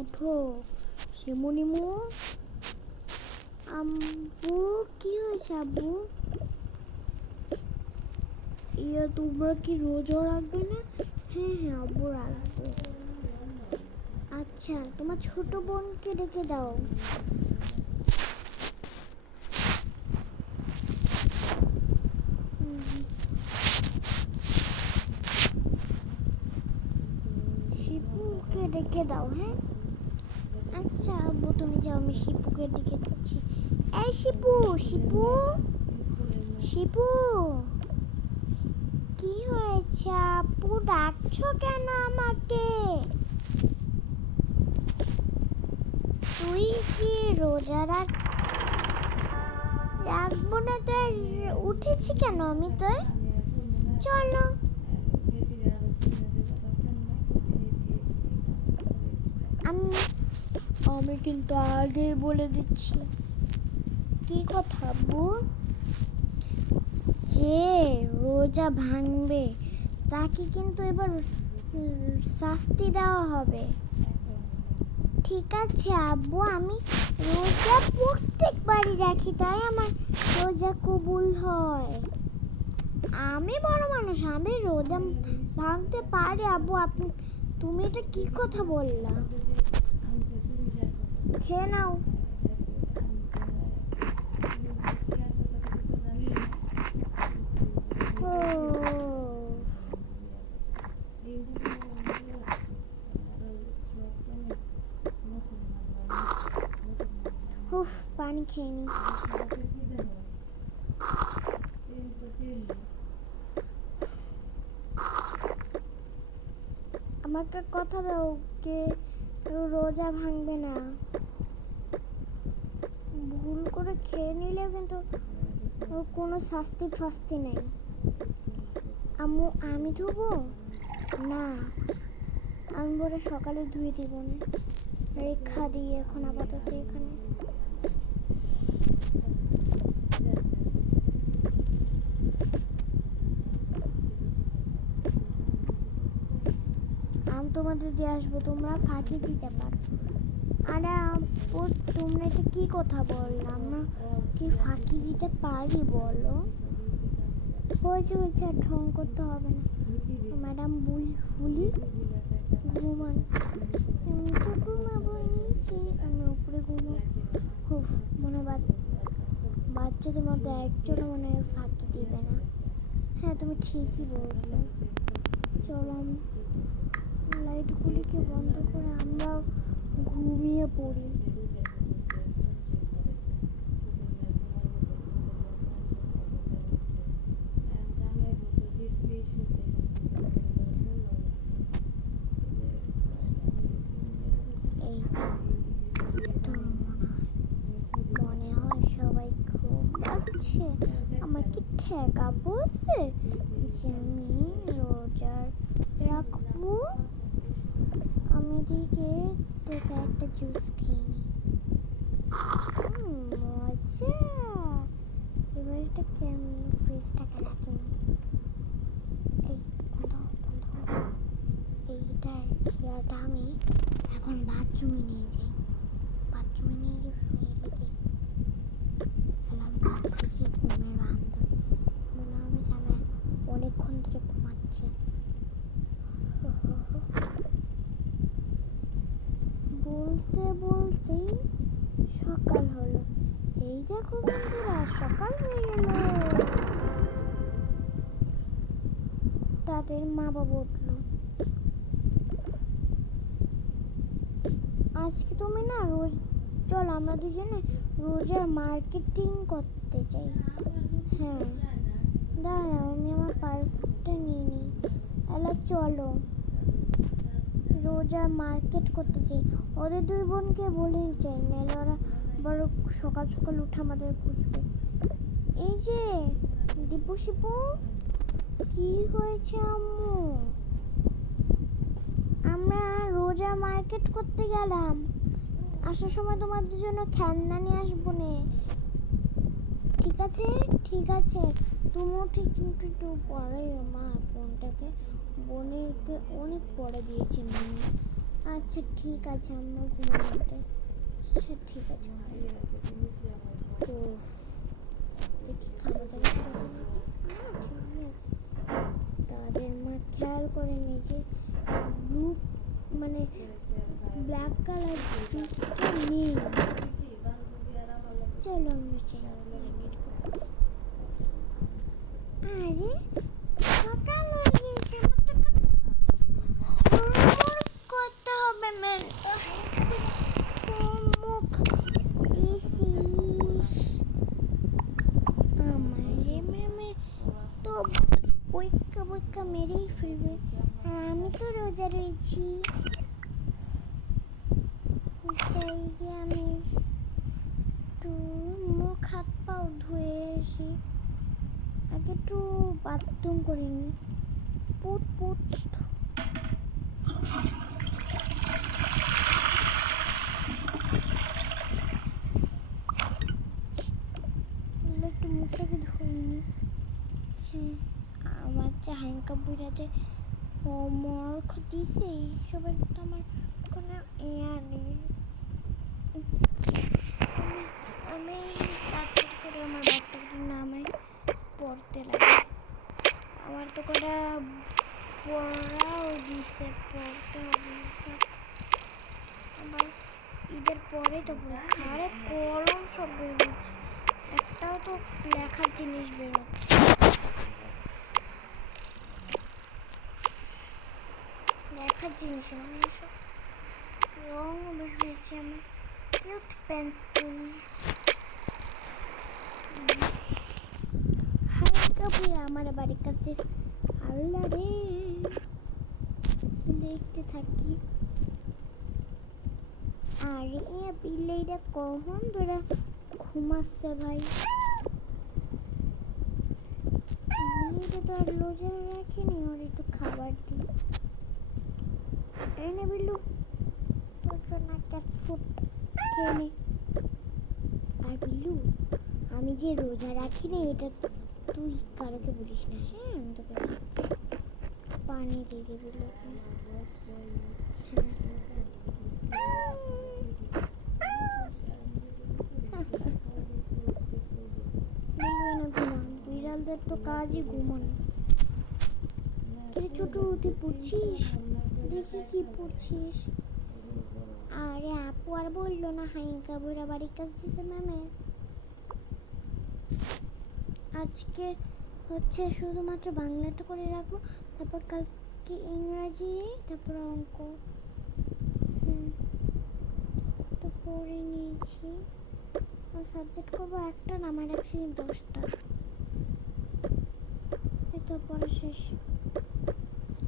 উঠো শিমুনিমু। আব্বু কি হয়েছে আব্বু? তোমরা কি রোজা রাখবে না? হ্যাঁ হ্যাঁ আব্বু রাখবো। আচ্ছা তোমার ছোট বোনকে ডেকে দাও। শিপুকে ডেকে দাও। হ্যাঁ আচ্ছা আব্বু তুমি যাও, আমি শিপুকে ডেকে দিচ্ছি। এই শিপু, শিপু, শিপু, কি হয়েছে আপু, ডাকছো কেন আমাকে? তুই কি রোজা রাখবো না? তো উঠেছি কেন আমি? তো চলো। আমি কিন্তু আগে বলে দিচ্ছি। কি কথা আব্বু? যে রোজা ভাঙবে তাকে কিন্তু এবার শাস্তি দেওয়া হবে। ঠিক আছে আব্বু, আমি রোজা প্রত্যেকবারই রাখি, তাই আমার রোজা কবুল হয়। আমি বড় মানুষ, আমি রোজা ভাঙতে পারি আব্বু। তুমি এটা কি কথা বললা? খেয়ে নাও। পানি খেয়ে নি। আমাকে কথা দাও, কে রোজা ভাঙবে না। ভুল করে খেয়ে নিলে কিন্তু কোনো শাস্তি ফাস্তি নেই। আম্মু আমি ধুবো না, আমি বলে সকালে ধুয়ে দিব না, রেখা দিই এখন আপাতত এখানে। আমি তোমাদের দিয়ে আসবো, তোমরা ফাঁকি দিতে পারো। আরে আপু তোমরা এটা কি কথা বললাম? আমরা কি ফাঁকি দিতে পারি বলো? হয়েছে হয়েছে, আর ঢং করতে হবে না। ম্যাডাম ফুলি ঘুমান। আমি তো ঘুমাবো নিচে, আমি উপরে ঘুমাবো। মনে বাচ্চাদের মধ্যে একজন মনে হয় ফাঁকি দিবে না। হ্যাঁ তুমি ঠিকই বলছো। চলো লাইটগুলিকে বন্ধ করে আমরা ঘুমিয়ে পড়ি। এই তো মনে হয় সবাই ঘুমাচ্ছে। আমার কি ঠেকা বসে যে আমি রোজা রাখবো? আমি দিকে থেকে একটা জুস খেয়ে নিই। মজা। এবার এটা ফ্রিজটাকে রাখিনি। এই এইটা আমি এখন বাথরুমে নিয়ে যাই। বাথরুমে নিয়ে গিয়ে শুয়ে দিই। আমি ভাবছি ঘুমের বান্ধব মনে হবে যে আমি অনেকক্ষণ ধরে ঘুমাচ্ছি। বলতে বলতেই সকাল হলো। এই দেখো বন্ধুরা, সকাল হয়ে গেল। তাদের মা বাবা উঠলো। আজকে তুমি না চল আমরা দুজনে রোজার মার্কেটিং করতে চাই। হ্যাঁ দাঁড়াও আমি আমার পার্সটা নিয়ে নিই। চলো রোজার মার্কেট করতে চাই। ওদের দুই বোনকে বলে চাই, নাহলে ওরা বড় সকাল সকাল উঠে আমাদের খুঁজবে। এই যে দীপু শিপু, কি হয়েছে আম্মু? আমরা রোজা মার্কেট করতে গেলাম, আসার সময় তোমাদের জন্য খেলনা নিয়ে আসবো নে। ঠিক আছে ঠিক আছে, তুমিও ঠিক কিন্তু একটু পরে মা বোনটাকে বোনেরকে অনেক পরে দিয়েছে মনে। আচ্ছা ঠিক আছে, আমরা ঘুমানোতে। আচ্ছা ঠিক আছে। তো দেখি খাওয়া দাওয়া ঠিক আছে নাকি। না ঠিকই আছে। তাদের মা খেয়াল করেনি যে ব্লু মানে ব্ল্যাক কালার জুসটা নেই। চলো আমরা যাই মার্কেট করতে। আরে সকাল হয়ে গিয়েছে, আমার তো হোমওয়ার্ক করতে হবে। হোমওয়ার্ক দিছিস আমারে ম্যামে তো বইকা বইকা মেরেই ফেলবে। আমি তো রোজা রয়েছি, তাই যে আমি একটু মুখ হাত পাও ধুয়ে আসি। আগে একটু বাথরুম করে নি। পুত পুত একটু মুখটাকে ধুয়ে নি। হ্যাঁ, আমার যে হাঙ্কা বুড়া যে হোমওয়ার্ক দিছে এইসবের তো আমার কোনো এয়ার নেই। আমি তাড়াতাড়ি করে আমার বাচ্চাটার নামে পড়তে লাগে। আমার তো কটা পড়াও দিছে, পড়তে হবে সব। আবার ঈদের পরে তো পরীক্ষা। আরে কলম সব বেরোচ্ছে, একটাও তো লেখার জিনিস বেরোচ্ছে। লেখার জিনিস মানে সব রঙও বেরিয়েছে। আমার কিউট পেন্সিল। হালকা বুড়া আমার বাড়ির কাছে। আল্লাহ রে, দেখতে থাকি। আরে এ বিল্লাইটা কখন ধরে ঘুমাচ্ছে ভাই। বিল্লাইটা তো আর রোজা রাখিনি, ওর একটু খাবার দিই। এনে বিল্লু তোর জন্য একটা ফুড খেয়ে নে। আর বিল্লু, আমি যে রোজা রাখি না এটা তুই কারোকে বলিস না, হ্যাঁ? আমি তোকে পানি দিয়ে দিবি। বিড়ালদের তো কাজই ঘুমানো। ছোট তুই পড়ছিস? দেখি কি পড়ছিস। আরে আপু আর বললো না হাইকা বুড়া বাড়ির কাজ দিছে ম্যামে। আজকে হচ্ছে শুধুমাত্র বাংলাটা করে রাখবো, তারপর কালকে ইংরাজি, তারপর অঙ্ক। তো পড়ে নিয়েছি। সাবজেক্ট করবো একটা না, আমার রাখছি 10টা। এতো পড়া শেষ।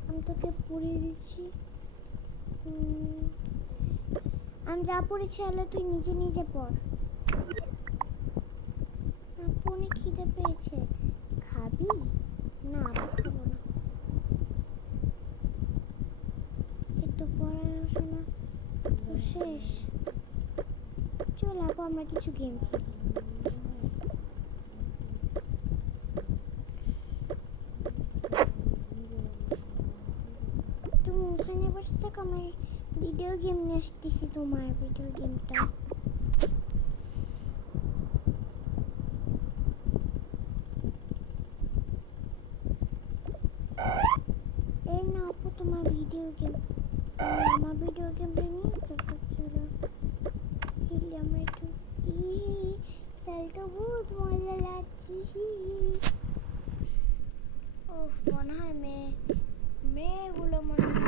আমি তোকে পড়িয়ে দিচ্ছি। আমি যা পড়েছি হলে তুই নিজে নিজে পড়। আপু অনেক খিদে পেয়েছে, খাবি? না আপু খাবো না। একটু পড়াশোনা তো শেষ। চল আপু আমরা কিছু গেম খেলি। তুমি ওখানে বসে থাকো, আমার ভিডিও গেম নিয়ে আসতেছি। তোমার ভিডিও গেমটা এই না আপু, তোমার ভিডিও গেম। আমার ভিডিও গেমটা নিয়ে চলো খেলি আমরা একটু। তাহলে তো বহুত মজা লাগছে। ওফ, মনে হয় মেয়েগুলো মনে হয়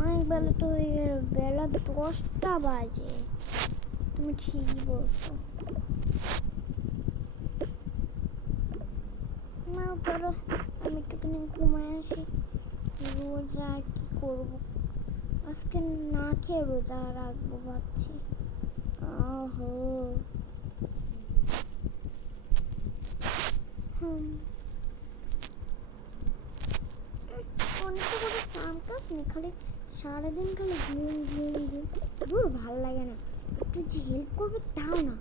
অনেক বেলা তো হয়ে গেল, বেলা 10টা বাজে। তুমি ঠিকই বলছো। না ধরো আমি একটুখানি ঘুমায় আসি। রোজা কি করবো, আজকে না খেয়ে রোজা রাখবো ভাবছি। আহো অনেক তো কোনো কাম কাজ নেই, খালি সারাদিন খালি ঘুম। দূর ভাল লাগে না। একটু যে হেল্প করবে তাও না।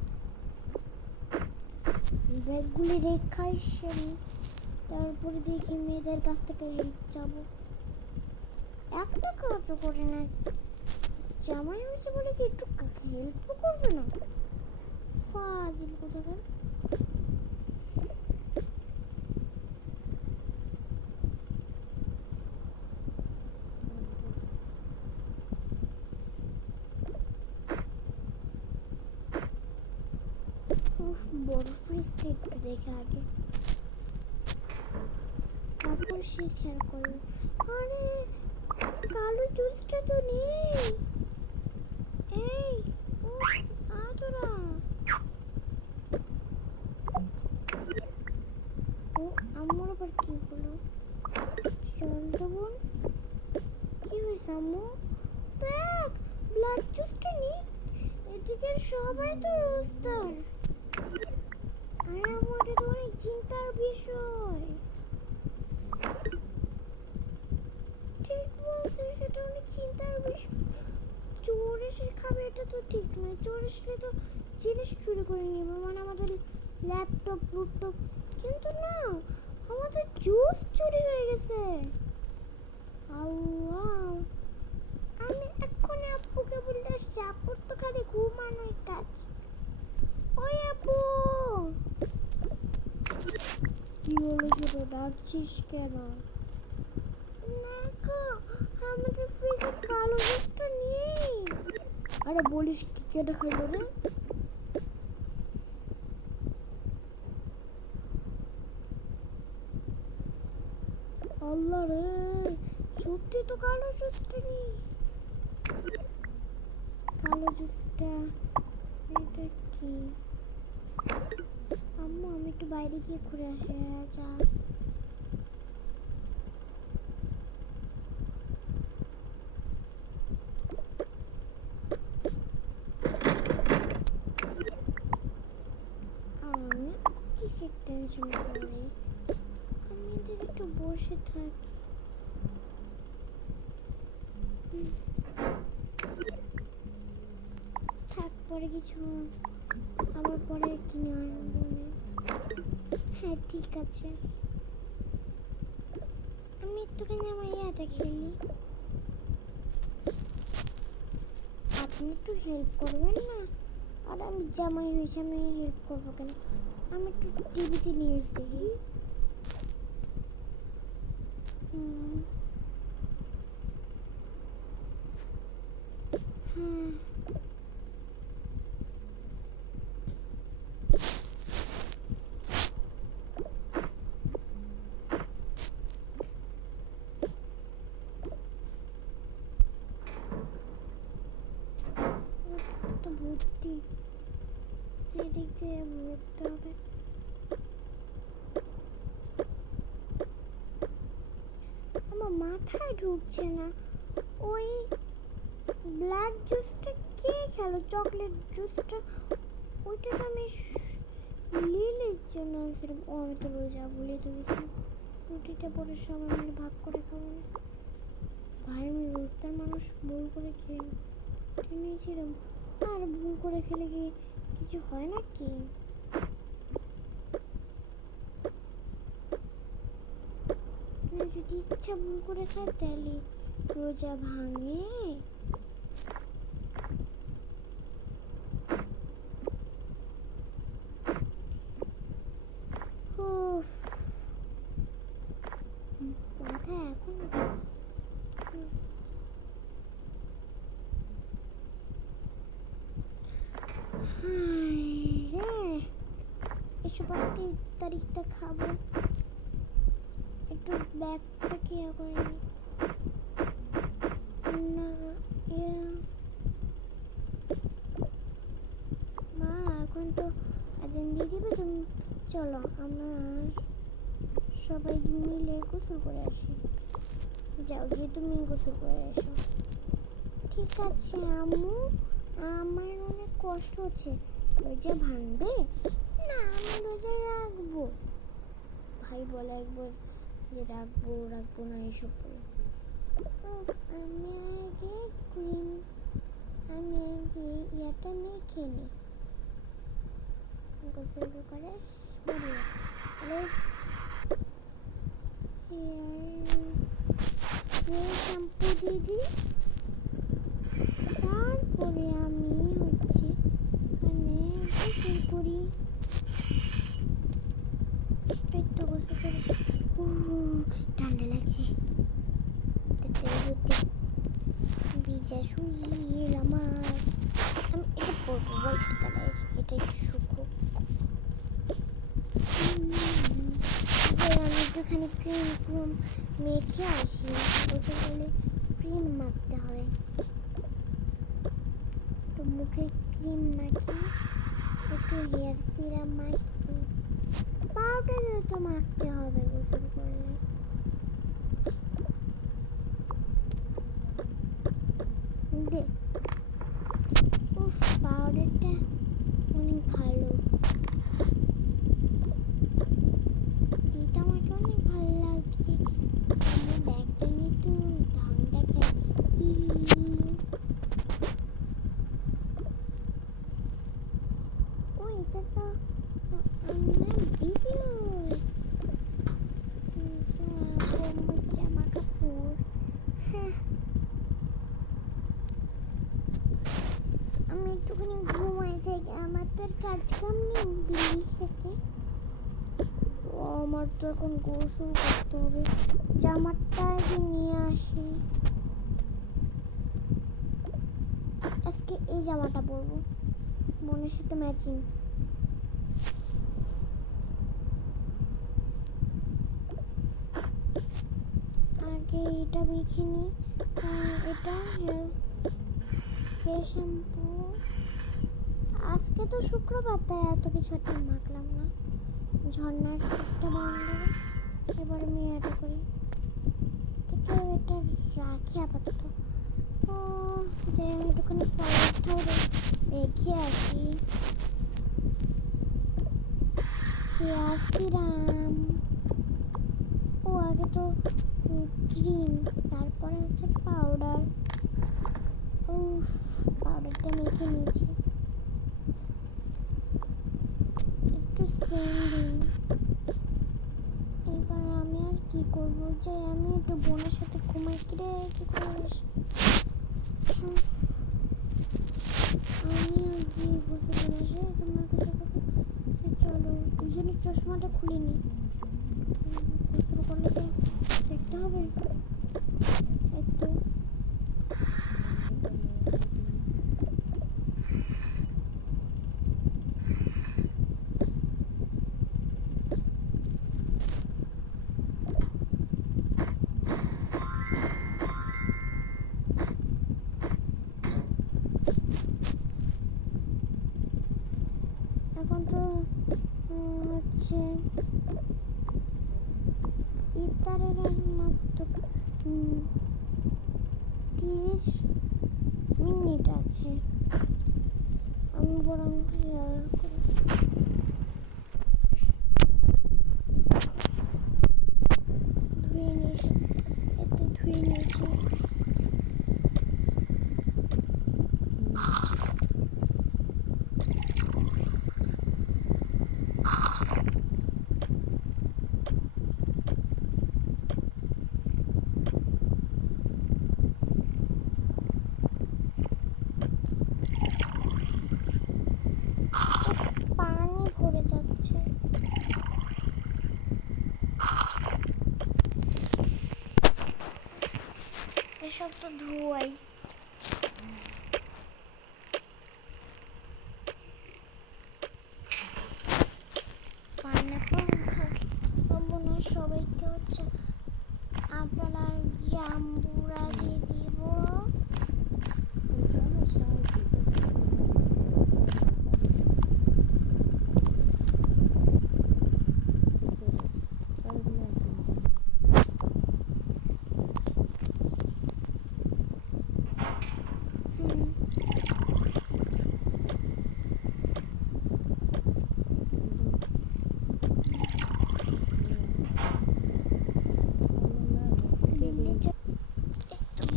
ব্যাগগুলি রেখাই তারপরে দেখি মেয়েদের কাছ থেকে হেল্প চাবো। একটা কাজও করে না, জামাই হয়েছে বলে কি একটু হেল্পও করবে না? ফাজিল কোথাকার। বড় ফ্রিজটা একটু দেখে আগে, তারপর সে খেয়াল করলো আরে কালো জুসটা তো নেই। এই তোরা ও আমার আবার কি হলো? চন্দ্রবন কি হয়েছে আম্মু? দেখ ব্লাড জুসটা নেই, এদিকে সবাই তো রোস্টার। আরে আমার এটা তো অনেক চিন্তার বিষয়। ঠিক বলছিস, এটা অনেক চিন্তার বিষয়। চোর এসে খাবে এটা তো ঠিক নয়। চোর এসে তো জিনিস চুরি করে নেবে, মানে আমাদের ল্যাপটপ লুপটপ। কিন্তু না, আমাদের জুস চুরি হয়ে গেছে। আল্লাহ, আমি এক্ষুনি আপুকে বলতে আসছি। আপুর তো খালি ঘুমানোই কাজ। ওই আপু, কি হলো ছোট, ডাকছিস কেন? না গো, আমাদের ফ্রিজে কালো জুসটা নেই। আরে বলিস কি, কেটে খাইলো রে? আল্লাহ রে, সত্যি তো কালো জুসটা নেই। কালো জুসটা এটা কি? আম্মু আমি একটু বাইরে গিয়ে ঘুরে আসি। যা। আমি কিসের টেনশন করি, আমি এদের একটু বসে থাকি। থাক, পরে কিছু আবার পরে কিনে আনবো। হ্যাঁ ঠিক আছে, আমি একটুখানি আমার ইয়াটা খেলি। আপনি একটু হেল্প করবেন না? আর আমি জামাই হয়েছে, আমি হেল্প করবো কেন? আমি একটু টিভিতে নিউজ দেখি। হ্যাঁ তো ভর্তি, এদিক দিয়ে ভরতে হবে। আমার মাথায় ঢুকছে না, ওই ব্ল্যাক জুসটা কে খেলো? চকলেট জুসটা, ওইটা তো আমি লিলির জন্য আনছিলাম। ও আমি তো রোজা বলে তো গেছি, রুটিটা পরে সবাই মিলে ভাগ করে খাবো না। ভাই আমি রোজদার মানুষ, ভুল করে খেয়ে নিয়েছিলাম। আর ভুল করে খেলে কি কিছু হয় নাকি? না, যদি ইচ্ছা ভুল করে খায় তাহলে রোজা ভাঙে? মাথায় এখন এসব আজকে তারিখটা খাবো। একটু ব্যাগটা কি করে না? মা এখন তো আজান দিয়ে দিবে, তুমি চলো আমরা সবাই মিলে গোসল করে আসি। যাও গিয়ে তুমি গোসল করে এসো। ঠিক আছে আম্মু, আমার অনেক কষ্ট হচ্ছে। রোজা ভাঙবে না? আমি রোজা রাখবো। ভাই বলে একবার যে রাখবো রাখবো না এসব বলে। আমি আগে ক্রিম, আমি আগে ইয়াটা মেখে নিই। গোসল করে শ্যাম্পু দিয়ে দিই। তারপরে আমি হচ্ছে এখানে গোসল করি। একটু গোসল করি। ঠান্ডা লাগছে। ভিজা শরীর আমার। আমি এটা পরবো হোয়াইট কালার। এটা একটু শুকো। আমি একটুখানি ক্রিম মেখে আসি। ওটা বলে ক্রিম মাখতে হয়, তো মুখে ক্রিম মাখি, একটু হেয়ার সিরাম মাখি, পাউডারও তো মাখতে হবে গোসল করলে। দেখ, উফ, পাউডারটা অনেক ভালো। এটা আমাকে অনেক ভালো লাগছে। আমি দেখতে নিই তো ঢং দেখাই। ও, এটা তো আমার ভিডিওস। জামা কাপড়। হ্যাঁ, আমি একটুখানি ঘুমাই থাকি। আমার তো আর কাজ কাম নেই বিলির সাথে। আমার তো এখন গোসল করতে হবে। জামাটা আগে নিয়ে আসি। আজকে এই জামাটা পরবো, মনের সাথে ম্যাচিং। আগে এটা মেখে নিই। এটা হেয়ার শ্যাম্পু। আজকে তো শুক্রবার, তাই এত কিছু একটা মাখলাম না। ঝর্ণার সিস্টেম আনলো। এবার আমি এটা করি, এটা রাখি আপাতত। যে আমি একটুখানি পাউডারটাও রেখে আসি। Hair serum. ও, আগে তো ক্রিম, তারপরে হচ্ছে পাউডার। উফ, পাউডারটা মেখে নিয়েছি। একটু সেম দিন। এবার আমি আর কি করবো, যে আমি একটু বোনের সাথে ঘুমাই। কিরে, কি করিস? আমি আর কি বলতে পারি, তোমার কথা কথা। চলো দুজনের চশমাটা খুলে নিই। গোসল করলে দেখতে হবে। একটু এখন তো হচ্ছে ইফতারের মাত্র 30 মিনিট আছে। আমি বরং ধুয়ে নিয়েছি। পানি ভরে যাচ্ছে। এসব তো ধোয়াই। পাইনাপল খাবো না, সবাইকে হচ্ছে আপেল আর জাম্বুরা দিয়ে দিব।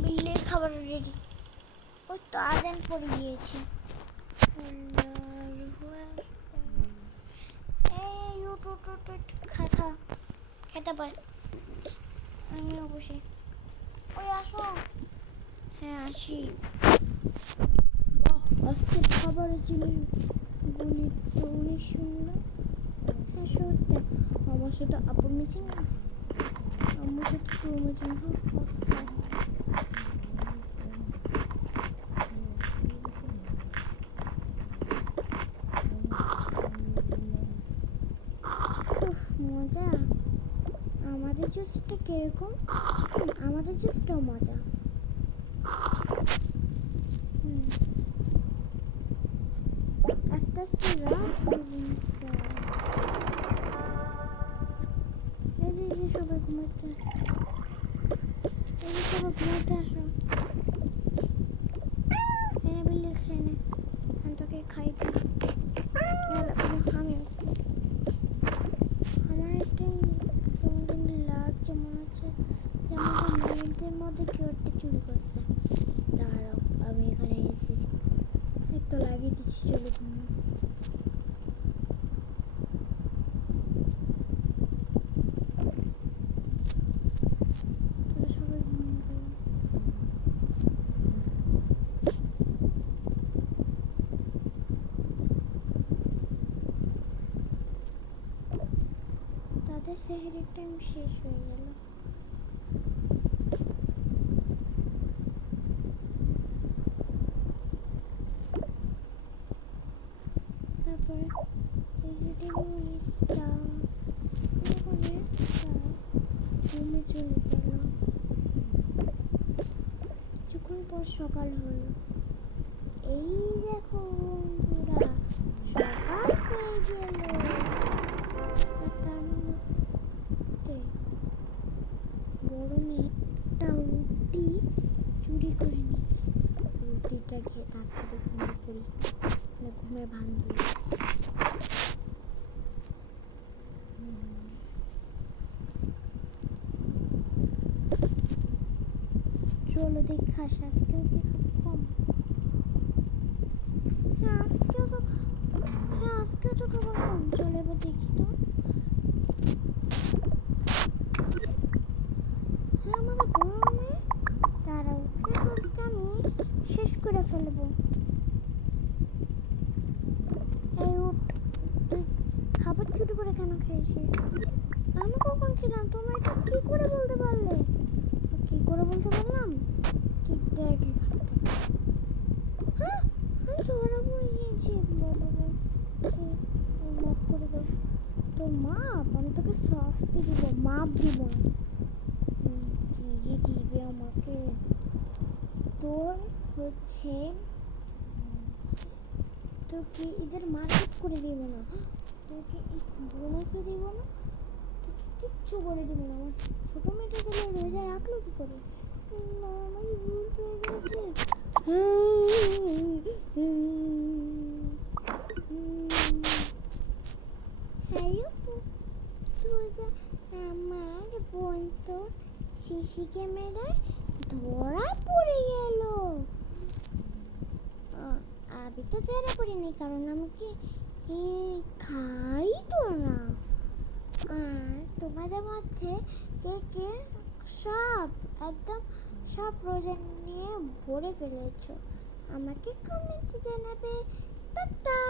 বিল্লির খাবার রেডি। ওই তো আজান পড়ে গিয়েছে। এই খা খা খেতে পার। আমিও বসে। ওই আসো। হ্যাঁ আসি। বাহ, আজকে খাবারের জিনিসগুলি তো অনেক সুন্দর। হ্যাঁ সত্যি, আমার সাথে আপন মিশিং, আমার সাথে তোর মিশিং। মজা। আমাদের জুসটা কিরকম? আমাদের জুসটাও মজা। আস্তে আস্তে এই যে সবাই ঘুমাতে, এই যে সবাই ঘুমাতে আসো। এনে বিল্লি খেয়ে নে, তোকে খাইতে আমি। আমার একটা রঙিন লাগছে, মনে হচ্ছে যে আমাদের মেয়েদের মধ্যে কেউ একটা চুরি করছে। দাঁড়াও, আমি এখানে এসেছি, একটু লাগিয়ে দিচ্ছি। চলো ঘুমিয়ে। সবাই ঘুমিয়ে গেল। তাদের সেহরির টাইম শেষ হয়ে গেল। তারপরে সিসিটিভি ঘুমে চলে গেল। কিছুক্ষণ পর সকাল হলো। এই দেখো বন্ধুরা, সকাল হয়ে গেল। বড় মেয়েটা রুটি চুরি করে নিয়েছে। রুটিটা খেয়ে তারপরে ঘুমিয়ে পড়ি, মানে ঘুমের ভান ধরি। চলো দেখি খাস, আজকেও কি খাবো কম? হ্যাঁ আজকেও তো খাবার কম। চলো এবার দেখি তো। হ্যাঁ আমাদের বড় মেয়ে, দাঁড়াও আজকে আমি শেষ করে ফেলবো। এই উঠ, তুই খাবার চুরি করে কেন খেয়েছিস? আমি কখন খেলাম? তোমরা এটা কি করে বলতে পারলে? কি করে বলতে পারলাম? তুই দেখ এখানটা। হ্যাঁ আমি ধরাবো গিয়েছি। মাফ করে দাও। তোর মাপ? আমি তোকে শাস্তি দিব, মাপ দিব না। নিজে দিবে আমাকে। তোর হচ্ছে তোকে এদের মার্কেট করে দিব না, তোকে বোনাসও দিব না, তোকে কিচ্ছু করে দিব না। আমার ছোটো মেয়েটা গেলে রোজা রাখলো কি করে? না আমার ভুল হয়ে গেছে। আমার বোন তো সিসি ক্যামেরায় ধরা পড়ে গেল। আমি তো ধরা পড়িনি, কারণ আমাকে খাই তো না। আর তোমাদের মধ্যে কে কে সব একদম সব রোজা নিয়ে ভরে ফেলেছ আমাকে কমেন্টে জানাবে। টাটা।